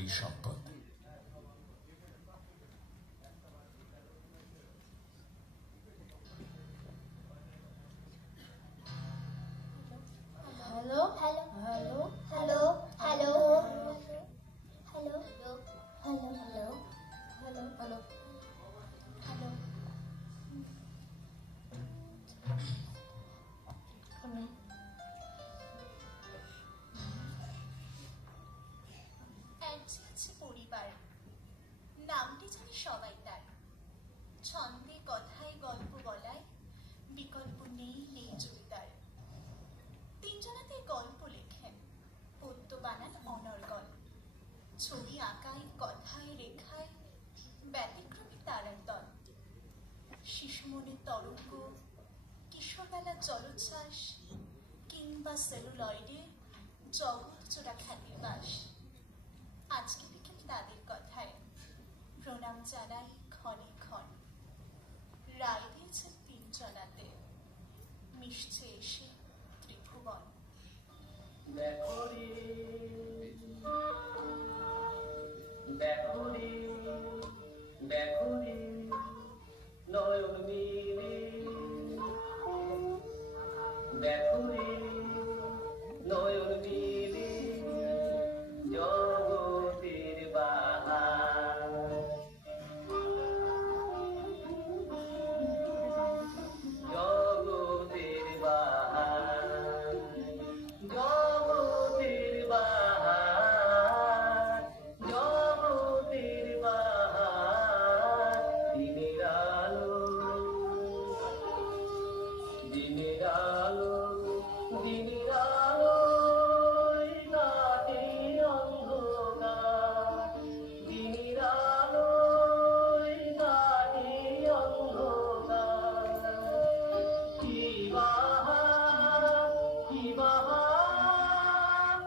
নারী সম্পদ। Hello hello hello hello hello hello hello hello hello hello hello পরিবার নামটি জানি সবাই তার, ছন্দে কথায় গল্প বলায় বিকল্প নেই নেই জমিদার। তিনজনাতে গল্প লেখেন, পদ্য বানান অনর্গল, ছবি আঁকায় কথায় রেখায় ব্যতিক্রমী তারার দল। শিশু মনের তরঙ্গ, কিশোরবেলার জলোচ্ছ্বাস কিংবা সেলুলয়েডে জগৎ জোড়া খ্যাতির বাস। আজকে বিকেল তাদের কথায় প্রণাম জানাই ক্ষণে ক্ষণ। রায় দিয়েছেন তিনজনাতে, মিশছে এসে ত্রিভুবন। নয়ন মিলে নয়ন মিলে জগতের বাহার, জগতের বাহার, জগতের বাহার, জগতের বাহার। দিনের আলো, দিনের আলো, দিনের আলো কাটে অন্ধকার, দিনের আলো কাটে অন্ধকার। কি বাহার, কি বাহার,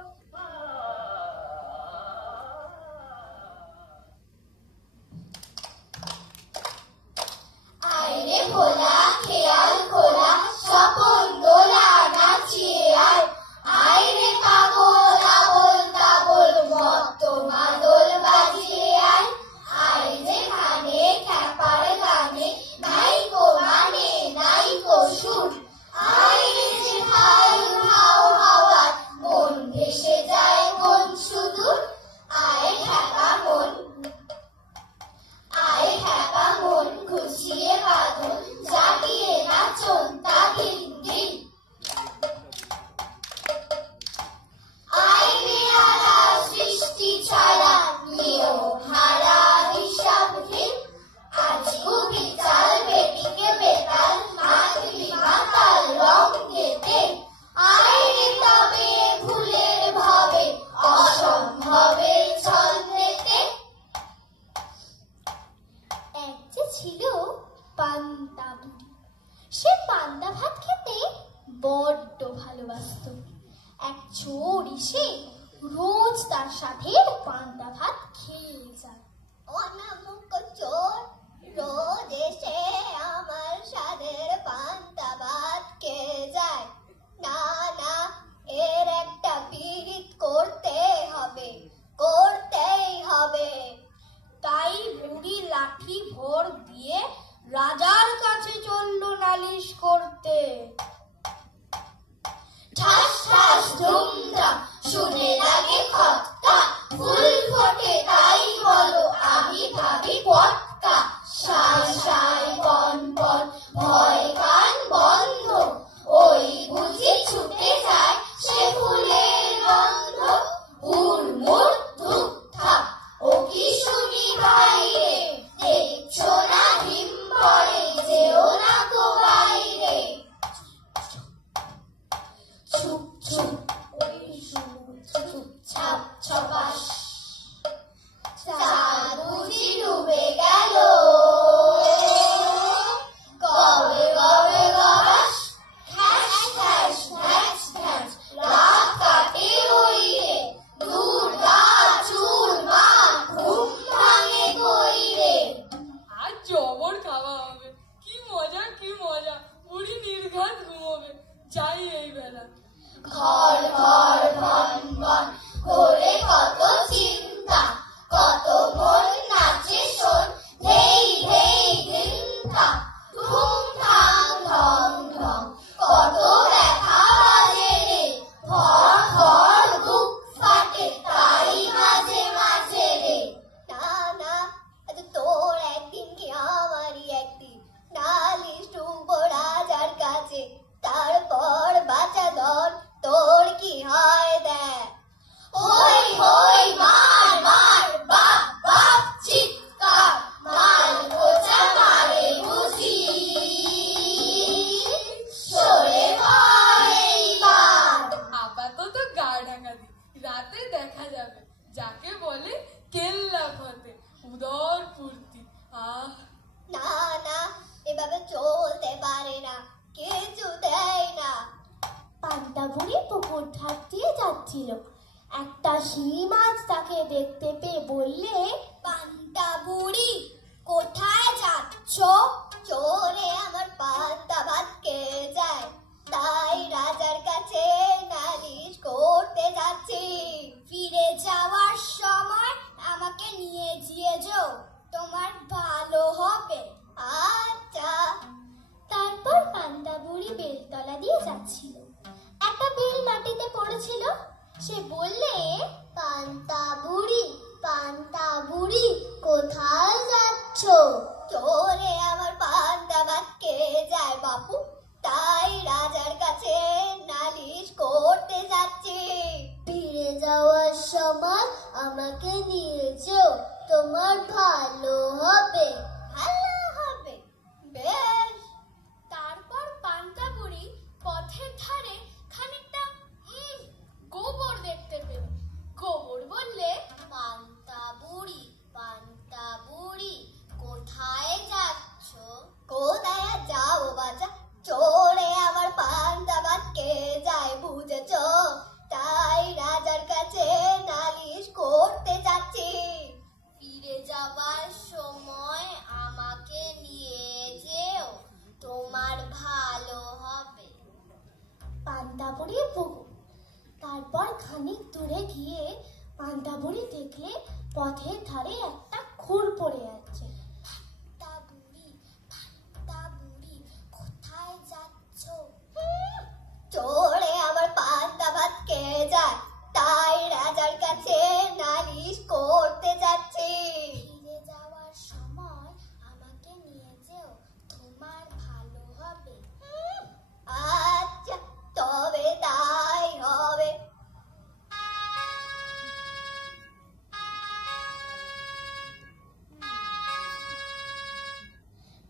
আইরে ভোলা খেয়াল খোলা স্বপন দোলা নাচিয়ে আয়, আইরে পাগল আবল তাবল মত্ত মাদল বাজিয়ে আয়। আইরে খানে খ্যাপার গানে নাইকো মানে নাইকো সুর, আইরে যে ভাল হাও হাওয়ায় মন ভেসে যায় কোন সুদূর। আয় খ্যাপা মন, আয় খ্যাপা মন খুশিয়ে বাঁধন জাগিয়ে নাচন তা দিন দিন। আয় বেয়ারা সৃষ্টি ছাড়া নিয়ম হারা হিসাবহীন, আজ গুবি চাল বেটিকে বেতাল মাতলি মাতাল রং যেতে। আয় রে তবে ভুলের ভাবে অসম্ভবে ছন্দেতে। এক যে ছিল পান্তা বুড়ি, সে পান্তা ভাত খেতে বড্ড ভালোবাসত। এক চোর এসে রোজ তার সাথে পান্তা ভাত খেয়ে যায়। অনামুখ চোর রোজ এসে আমার সাদের পান্তা ভাত খেয়ে যায়। না না, এর একটা পীড়িত করতে হবে, করতেই হবে। তাই বুড়ি লাঠি ভর দিয়ে রাজার কাছে চলল নালিশ করতে। ঠাস ঠাস ধুমধাম শুনে লাগে খটকা, ফুল ফোটে তাই বলো আমি ভাবি পটকা। সাই সাই যাকে বলে কেল্লা ফতে, উদর পূর্তি। আহ, না না, এভাবে চলতে পারে না, কিছু দেয় না। পান্তা বুড়ি পুকুর ধার দিয়ে যাচ্ছিল। একটা শিঙি মাছ তাকে দেখতে পেয়ে বললে, পান্তা বুড়ি কোথায় যাচ্ছ? চোরে আমার পান্তা ভাত খেয়ে যায়, তাই রাজার কাছে নালিশ করতে যাচ্ছি। ফিরে যাওয়ার সময় আমাকে নিয়ে যেও, তোমার ভালো হবে। আচ্ছা। তারপর পান্তা বুড়ি বেলতলা দিয়ে যাচ্ছিল। একটা বেল মাটিতে পড়েছিল। সে বললে, পান্তা বুড়ি কোথায় যাচ্ছ? চোরে আমার পান্তা ভাত খেয়ে যায় বাপু, তাই রাজার কাছে নালিশ করতে যাচ্ছি। ফিরে যাওয়ার সময় আমাকে নিয়ে যেও, তোমার ভালো হবে। ভালো হবে, বেশ। তারপর পান্তা বুড়ি পথের ধারে খানিকটা গোবর দেখতে পেল। গোবর বললে, পান্তা বুড়ি কোথায় যাচ্ছ? কোথায় যাও বাজা, চোরে আমার পান্তা ভাত খেয়ে যায়, বুঝেছ? তাই রাজার কাছে নালিশ করতে যাচ্ছি। ফিরে যাবার সময় আমাকে নিয়ে যেও, তোমার ভালো হবে। পান্তা বুড়ি পুকুর। তারপর খানিক দূরে গিয়ে পান্তা বুড়ি দেখলে পথের ধারে একটা খুর পড়ে আছে। পান্তা বুড়ি কোথায় যাচ্ছ? চোরে আমার পান্তা ভাত খেয়ে যায়, তাই রাজার কাছে নালিশ করতে যাচ্ছি। ফিরে যাওয়ার সময় আমাকে নিয়ে যেও, তোমার ভালো হবে। আচ্ছা, তবে তাই হবে।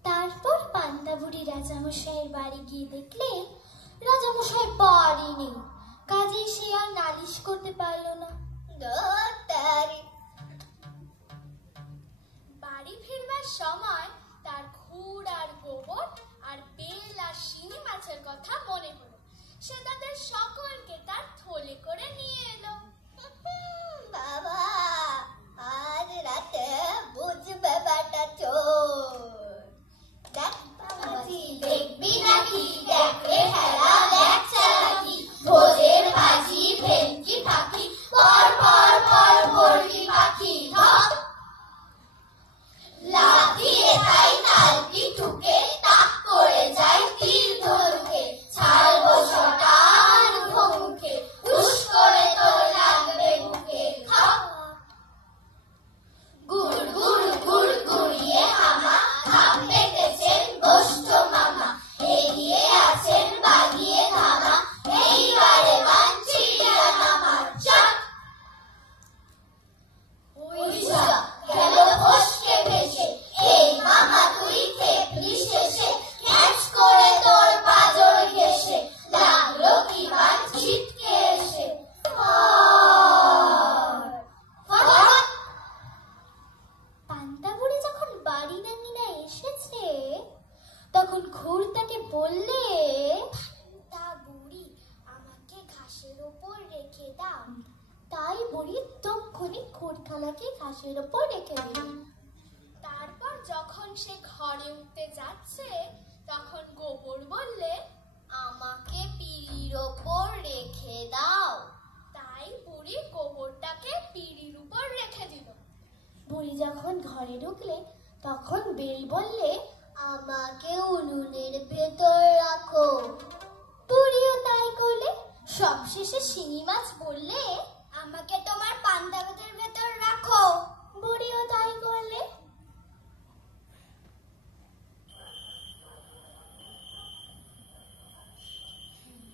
তারপর পান্তা বুড়ি রাজামশাইয়ের বাড়ি গিয়ে দেখলে রাজামশাই বাড়ি নেই, কাজেই সে আর নালিশ করতে পারল না। বাড়ি ফিরবার সময় তার খুর আর গোবর আর বেল আর শিঙি মাছের কথা মনে হলো। সে তাদের সকলকে তার থলে করে নিয়ে এলো। বাবা, আজ রাতে বুঝবে বেটা চোর। দেখ বাবাজি, দেখবি নাকি? দেখ রে খেলা, দেখ চালাকি, ভোজের ভাজি ভেলকি ফাঁকি, পর পর পর ভরবি পাখি। লাফিয়ে তাই নালকি ঠুকে, তাক করে যাই তীর ধনুকে, ছাড়বো শটান মুখে, হুশ করে তোর লাগবে বুকে। গুড় গুড় গুড় গুড়িয়ে হামা, ধাপ পেতেছেন গোষ্ঠ মামা, এগিয়ে আছেন বাগিয়ে ধামা, এইবারে বাঞ্ছিয়া নামা। চাপ ওই যা গেল ফসকে ভেসে, এই মামা তুই খেপলি শেষে, ক্যাচ করে তোর পাজর ঘেসে, লাগলো কি বার ছিটকে এসে। পান্তা বুড়ি যখন বাড়ি ডাঙিনা এসেছে, তখন খুর তাকে বললে, পান্তা বুড়ি আমাকে ঘাসের ওপর রেখে দাও। তাই বুড়ি তক্ষুনি খুরখানাকে ঘাসের ওপর রেখে দিল। তারপর যখন সে ঘরে উঠতে যাচ্ছে, তখন গোবর বললে, আমাকে পিঁড়ির ওপর রেখে দাও। তাই বুড়ি গোবরটাকে পিঁড়ির উপর রেখে দিল। বুড়ি যখন ঘরে ঢুকলে, তখন বেল বললে, আমাকে উনুনের ভেতর রাখো। বুড়িও তাই করলে। সবশেষে শিঙি মাছ বললে, আমাকে তোমার পান্তা ভাতের ভেতর রাখো। বুড়িও তাই করলে।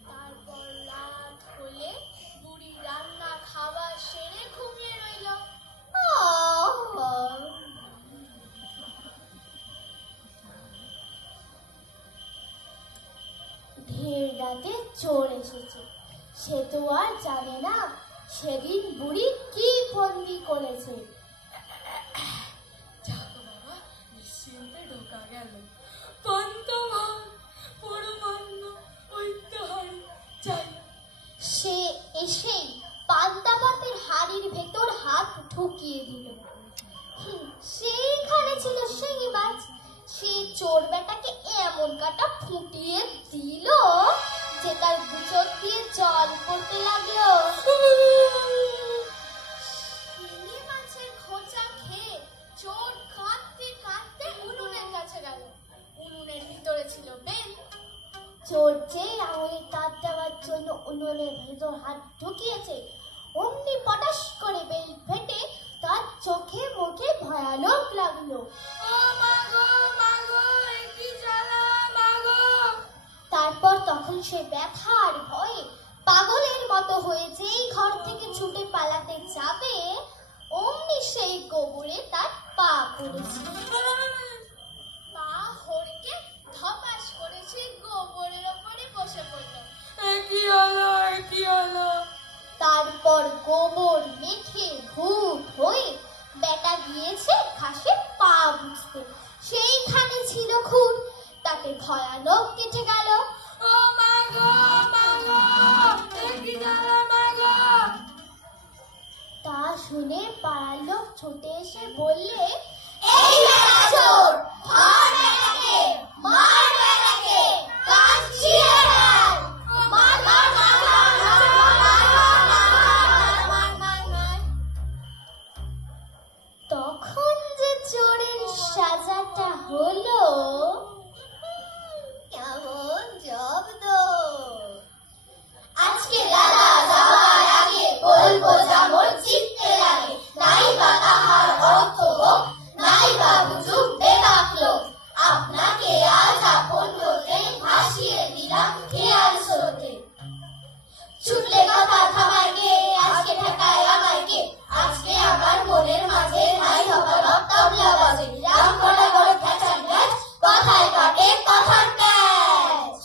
তারপর রাত হলে বুড়ি রান্না খাওয়া সেরে ঘুমিয়ে রইল। ঢের রাতে চোর এসেছে, সে তো আর জানে না সেদিন বুড়ি কি ফন্দি ঢুকিয়ে দিল। সেইখানে ছিল সেই মাছ। সে চোর বেটাকে এমন কাটা ফুটিয়ে দিল যে তার দুচোখ দিয়ে জল পড়তে লাগলো। শিঙি মাছের খোঁচা খেয়ে চোর কাঁদতে কাঁদতে উনুনের কাছে গেল। উনুনের ভিতরে ছিল বেল। চোর যে আঙুলে তাপ দেওয়ার জন্য উনুনের ভেতর হাত ঢুকিয়েছে, অমনি পটাশ করে বেল ফেটে তার চোখে মুখে ভয়ানক লাগলো। ও মা গো, মা গো, এ কি জ্বালা, মা গো! তারপর তখন সে ব্যথার ভয়ে পাগলের মতো হয়ে যেই ঘর থেকে ছুটে পালাতে যাবে, অমনি সেই গোবরে তার পা পড়েছে। পা হড়কে ধপাস করে সেই গোবরের ওপরে বসে পড়ল। এ কি হলো, এ কি হলো! তারপর গোবর মেখে ভূত হয়ে বেটা গিয়েছে ঘাসে পা বুঝতে। সেইখানে ছিল খুব, তাতে ভয়ানক কেটে গেল। ও মা গো, মা গো, এ কি জ্বালা, মা গো! তা শুনে পাড়ার লোক ছুটে এসে বললে, এই বেটা চোর, ধর বেটাকে, মার বেটাকে, কান ছিঁড়ে ফেল। মার, মার, মার, মার, মার, মার, মার, মার। তখন যে চোরের সাজাটা হলো, কেমন জব্দ! আজকে দাদা যাওয়ার আগে বলবো যেমন চিত্তে লাগে, নাই বা তাহার অর্থ হোক, নাই বা বুঝুক বেকার লোক। আপনাকে আজ আপন হতে ভাসিয়ে দিলাম খেয়াল স্রোতে। ছুটলে কথা থামায় কে, আজকে ঠেকায় আমায় কে? আজকে আমার মনের মাঝে নাই হবার তবলা বাজে, রাম করে বড় খেঁচার গ্যাস, কথায় কাটে কথার প্যাচ।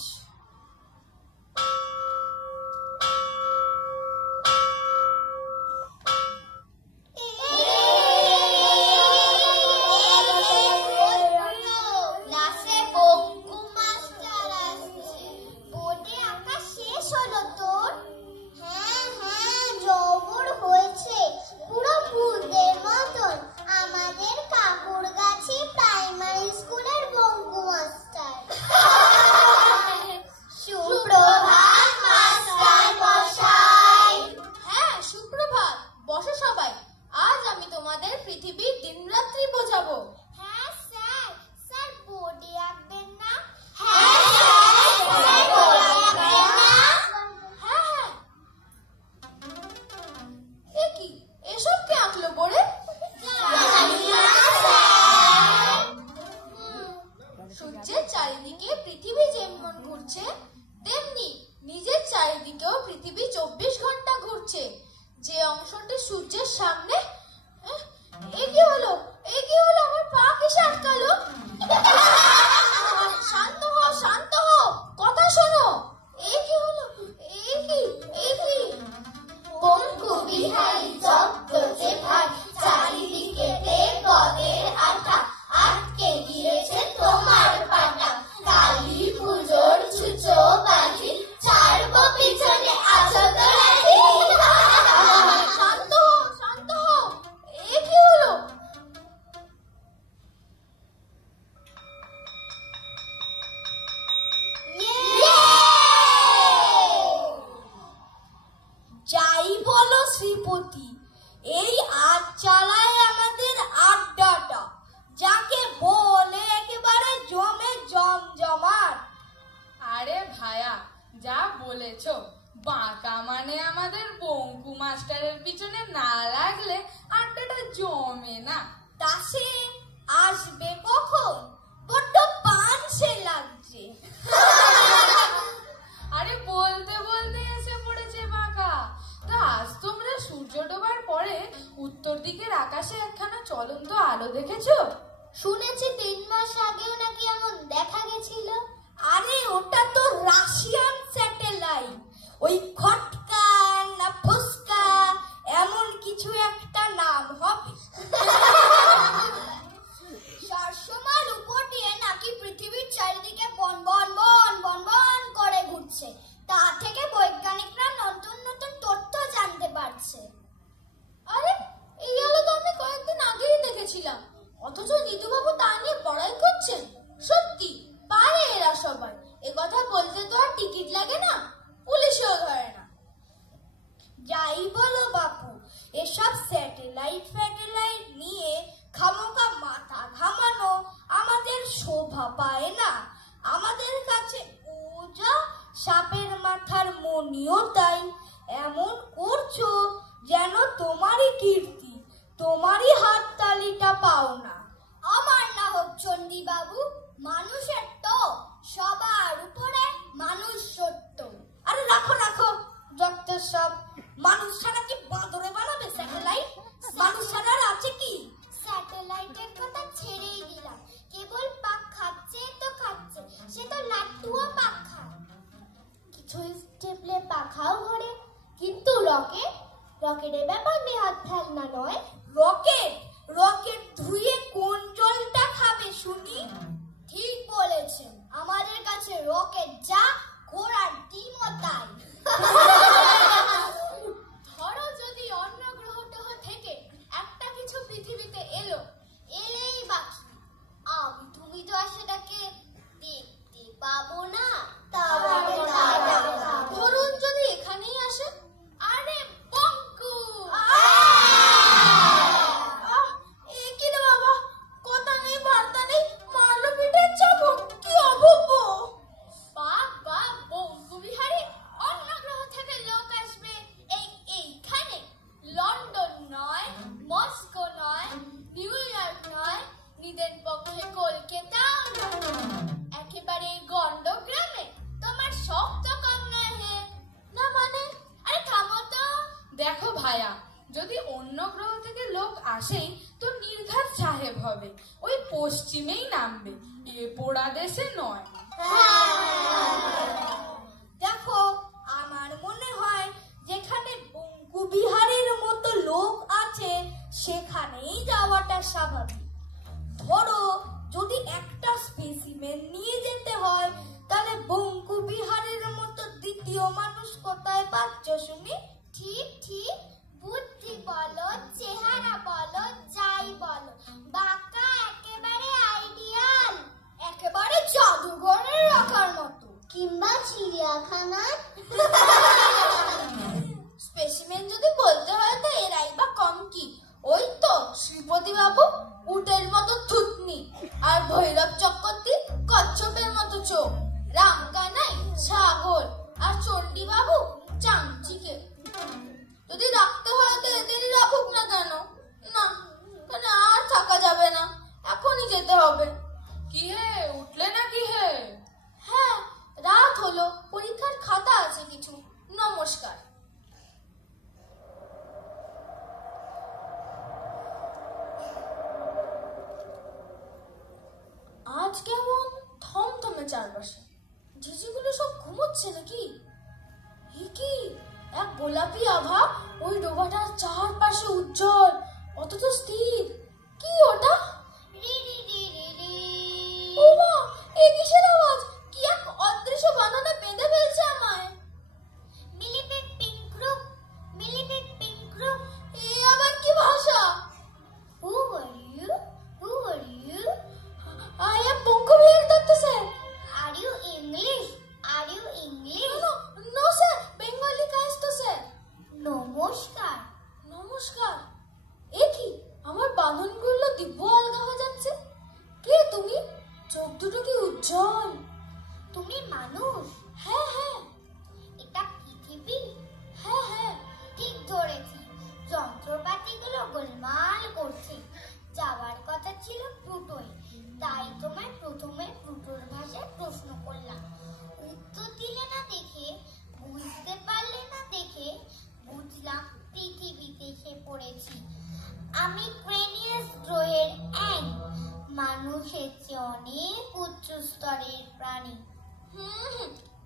ক্লাসে বঙ্কু মাস্টার আসছে। বোর্ডে আঁকা শেষ হলো তোর? হ্যাঁ হ্যাঁ, জবর হয়েছে, পুরো ভূতের মতন। আমাদের কাকুরগাছি প্রাইমারি স্কুলের বঙ্কু মাস্টার। সুপ্রভাত মাস্টার মশাই। হ্যাঁ, সুপ্রভাত। বসো সবাই। আজ আমি তোমাদের পৃথিবীর দিনরাত্রি বোঝাবো। হ্যাঁ স্যার, স্যার বোর্ডে আঁকবেন না? হ্যাঁ স্যার, স্যার বোর্ডে আঁকবেন না? হ্যাঁ হ্যাঁ। এ কি, এসব কে আঁকলো বোর্ডে? জানি না স্যার। সূর্যের চারিদিকে পৃথিবী যেমন ঘুরছে, তেমনি নিজের চারিদিকেও পৃথিবী 24 ঘন্টা ঘুরছে। যে অংশটি সূর্যের সামনে, এ কি হলো, এ কি হলো, আমার পা কিসে আটকালো? শান্ত হও, শান্ত হও, কথা শোনো। এ কি হলো, এ কি, এ কি! বঙ্কু বিহারী চক্রতে ভাই, চারিদিকে দেবদের আঠা, আটকে গিয়েছে তোমার পাটা। কালী পুজোর ছুচো বাজি, ছাড়বো পিছনে আছো তো রাজি। শান্ত হও, শান্ত হও, এ কি হলো? যাই বলো শ্রীপতি, এই আট চালায় আমাদের আড্ডাটা, যাকে বলে একেবারে জমে জমজমাট। আরে ভায়া, যা বলেছো, বাঁকা মানে আমাদের বঙ্কু মাস্টারের পিছনে না লাগলে আড্ডাটা জমে না। তা সে আসবে কখন? বড্ড পানসে লাগছে। আরে বলতে বলতে এসে পড়েছে বাঁকা। তা আজ তোমরা সূর্য ডোবার পরে উত্তর দিকের আকাশে একখানা চলন্ত আলো দেখেছো? শুনেছি 3 মাস আগেও নাকি এমন দেখা গেছিল। আরে ওটা তো রাশিয়ান স্যাটেলাইট, ওই খটকা না ফুসকা এমন কিছু একটা নাম হবে। 400 মাইল উপর দিয়ে নাকি পৃথিবীর চারিদিকে বন বন বন বন বন করে ঘুরছে। তা থেকে বৈজ্ঞানিকরা নতুন নতুন তথ্য জানতে পারছে। আরে এই আলো তো স্যাটেলাইট ফ্যাটেলাইট নিয়ে খামোকা মাথা ঘামানো আমাদের শোভা পায় না। আমাদের কাছে ওজা সাপের মাথার মনিও তাই। এমন করছো যেন তোমারই কীর্তি, তোমারই হাততালিটা পাও না। আমার না হোক চণ্ডী বাবু, মানুষের তো সবার উপরে মানুষ সত্য। আরে রাখো রাখো ডক্টর সব। মানুষ ছাড়া কি বাঁদরে বানাবে স্যাটেলাইট? মানুষ ছাড়া আর আছে কি? স্যাটেলাইটের কথা ছেড়েই দিলাম, কেবল পাক খাচ্ছে তো খাচ্ছে, সে তো লাট্টুও পাক খায়। কিছু স্টেপলে পাখাও ঘোরে, কিন্তু রকেটের ব্যাপার নেহাত ফেলনা নয়। রকেট রকেট ধুয়ে কোন জলটা খাবে শুনি? ঠিক বলেছেন, আমাদের কাছে রকেট যা, ঘোড়ার ডিমও তাই। ধরো যদি অন্য গ্রহ টহ থেকে একটা কিছু পৃথিবীতে এলো, এলেই বাকি, আমি তুমি তো আর সেটাকে দেখতে পাবো না। ধরুন যদি এখানেই আসে, আরে বঙ্কু! এ কি রে বাবা, কথা নেই বার্তা নেই, মারলো পিঠের চাবুক, কি অভব্য! বাবা বঙ্কু বিহারী, অন্য গ্রহ থেকে লোক আসবে এইখানে? লন্ডন নয়, মস্কো নয়, নিউ ইয়র্ক নয়, নিদেন পক্ষে কলকাতাও নয়, একেবারে গন্ডগ্রামে। তোমার সব তো কম নয় হে। না মানে? আরে থামো তো। দেখো ভাইয়া, যদি অন্য গ্রহ থেকে লোক আসেই তো নির্ঘাত সাহেব হবে, ওই পশ্চিমেই নামবে, এ পোড়া দেশে নয়। দেখো, আমার মনে হয় যেখানে বঙ্কু বিহারীর মতো লোক আছে সেখানেই যাওয়াটা স্বাভাবিক। ধরো যদি একটা স্পেসিমেন নিয়ে যেতে হয়, তাহলে বঙ্কু বিহারীর মতো দ্বিতীয় মানুষ কোথায় পাচ্ছ শুনি? ঠিক ঠিক, বুদ্ধি বলো, চেহারা বলো, যাই বলো, বাঁকা একেবারে আইডিয়াল, একেবারে জাদুঘরে রাখার মতো। কিংবা চিড়িয়াখানায়। স্পেসিমেন যদি বলতে হয় তো এরাই বা কম কি? ওই তো শ্রীপতি বাবু, উটের মতো থুতনি, আর ভৈরব চক্রবর্তী কচ্ছপের মতো চোখ, রামকানাই ছাগল, আর চণ্ডী বাবু চামচিকে। যদি রাখতে হয় তো এদেরই রাখুক না কেন? না, মানে আর থাকা যাবে না, এখনই যেতে হবে। কি হে, উঠলে না কি হে? হ্যাঁ, রাত হলো, পরীক্ষার খাতা আছে কিছু। নমস্কার। আজ কেমন থমথমে চারপাশে, ঝিঝিগুলো সব ঘুমোচ্ছে নাকি? এ কি এক গোলাপি আভা, ওই ডোবাটার চারপাশে উজ্জ্বল অথচ স্থির। কি ওটা? রি রি রি রি রি। ও মা, এ কিসের আওয়াজ? কি এক অদৃশ্য বাঁধনে বেঁধে ফেলছে আমায়। মিলিপিট পিঙ্ক্রুপ, মিলিপিট পিঙ্ক্রুপ। এ আবার কি ভাষা? Who are you? Who are you? I am Bonku Bihari Dutta sir. Are you English? Are you English? No sir, Bengali কাজ তো স্যার। নমস্কার। নমস্কার। এ কি, আমার বাঁধনগুলো দিব্য আলগা হয়ে যাচ্ছে। কে তুমি? চোখ দুটো কি উজ্জ্বল। তুমি মানুষ? হ্যাঁ হ্যাঁ। এটা পৃথিবী? হ্যাঁ হ্যাঁ। ঠিক ধরেছি, যন্ত্রপাতিগুলো গোলমাল করছে। যাওয়ার কথা ছিল প্লুটোয়, তাই তোমায় প্রথমে প্লুটোর ভাষায় প্রশ্ন করলাম। উত্তর দিলে না দেখে, বুঝতে পারলে না দেখে, বুঝলাম পৃথিবীতে এসে পড়েছি। আমি ক্রেনিয়াস গ্রহের অ্যাং, মানুষের চেয়ে অনেক উচ্চ স্তরের প্রাণী।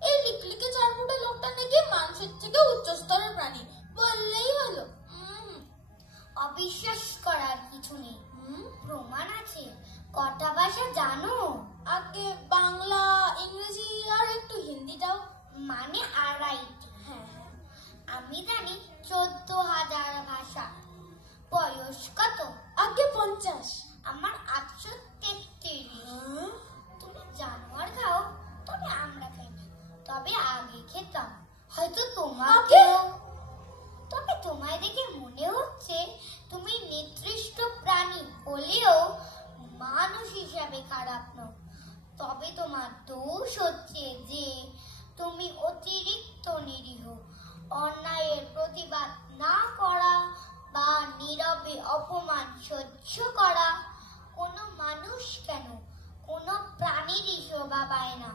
এই লিকলিকে 4 ফুটে লোকটা নাকি মানুষের থেকে উচ্চ স্তরের প্রাণী, বললেই হলো। অবিশ্বাস করার কিছু নেই, প্রমাণ আছে। কটা ভাষা জানো? আগে বাংলা, ইংরেজি আর একটু হিন্দিটাও। মানে আড়াইটি। হ্যাঁ হ্যাঁ। আমি জানি 14,000 ভাষা। বয়স কত? আগে 50। আমার 833। তুমি জানোয়ার খাও, তবে আমরা খাই না। তবে আগে খেতাম, হয়তো তোমাকেও। তবে তোমায় দেখে মনে হচ্ছে হবে অপমান সহ্য করা। কোনো মানুষ কেন, কোনো প্রাণীরই শোভা পায় না।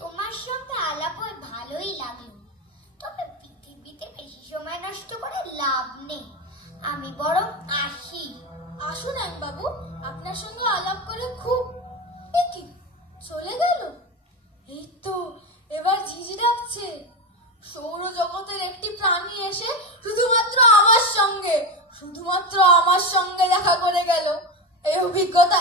তোমার সঙ্গে আলাপ হয়ে ভালোই লাগলো, তবে পৃথিবীতে বেশি সময় নষ্ট করে লাভ নেই। আমি বরং আসি। আসুন বাবু, আপনার সঙ্গে আলাপ করে খুব কি চলে গেল। এই তো এবার ঝিঝি ডাকছে। সৌরজগতের একটি প্রাণী এসে শুধুমাত্র আমার সঙ্গে দেখা করে গেল। এই অভিজ্ঞতা